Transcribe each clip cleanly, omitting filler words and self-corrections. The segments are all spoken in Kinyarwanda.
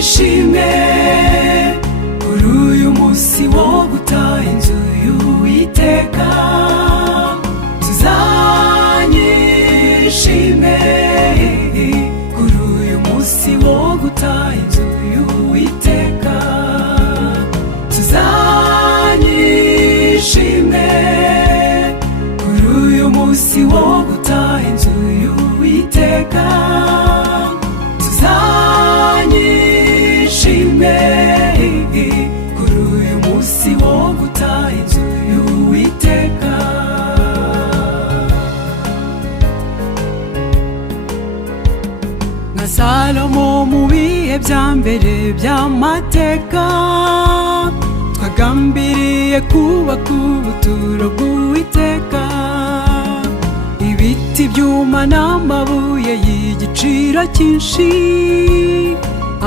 tuzanyishime kuri uyu munsi wo gutaha inzu y'Uwiteka. Tuzanyishime kuri uyu munsi wo gutaha inzu y'Uwiteka. Tuzanyishime kuri uyu munsi wo gutaha inzu y'Uwiteka. Tuzanyishime kuri uyu munsi wo gutaha inzu y'Uwiteka. Nka Salomo mu bihe bya mbere by'amateka, twagambiriye kubaka ubuturo bw'Uwiteka. Ibiti byuma n'amabuye y'igiciro cyinshi,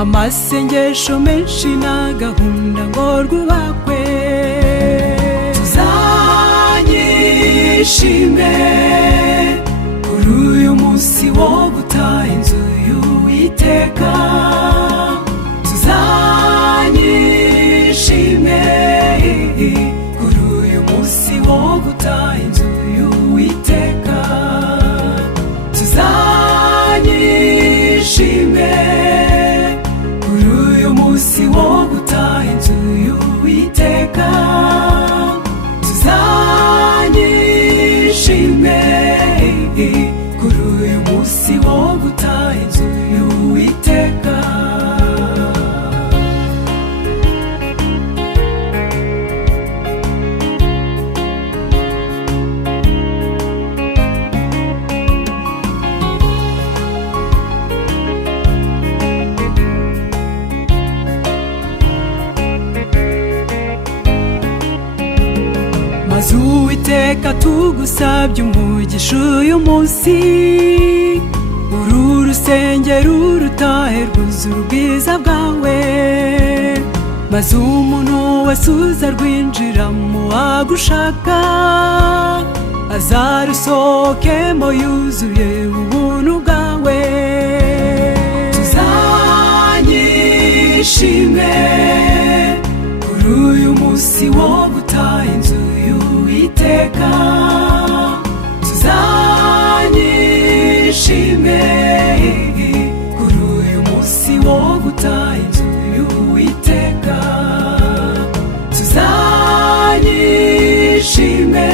amasengesho menshi na gahunda ngo rwubakwe. Tuzanyishime kuri uyu munsi wo gutaha inzu y'Uwiteka. Tuzanyishime kuri uyu munsi wo gutaha inzu y'Uwiteka. Tuzanyishime kuri uyu munsi wo gutaha inzu y'Uwiteka. Tuzanyishime kuri uyu munsi wo gutaha inzu y'Uwiteka. Maze Uwiteka tugusabye umugisha uyu munsi, uru rusengero urutahe rwuzura ubwiza bwawe. Maze umuntu wese uzarwinjiramo agushaka, azarusohokemo yuzuye ubuntu bwawe. Tuzanyishime kuri uyu munsi wo gutaha inzu y'Uwiteka. Tuzanyishime kuri uyu munsi wo gutaha inzu y'Uwiteka. Tuzanyishime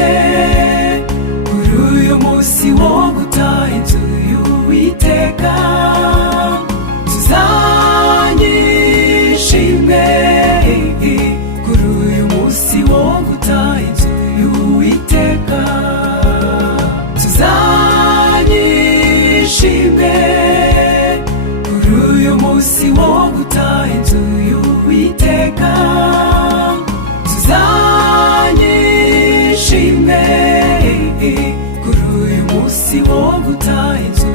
kuri uyu munsi wo gutaha inzu y'Uwiteka. Tuzanyishime kuri uyu munsi wo gutaha inzu y'Uwiteka. Tuzanyishime kuri uyu munsi wo gutaha inzu y'Uwiteka. Tuzanyishime kuri uyu munsi wo gutaha inzu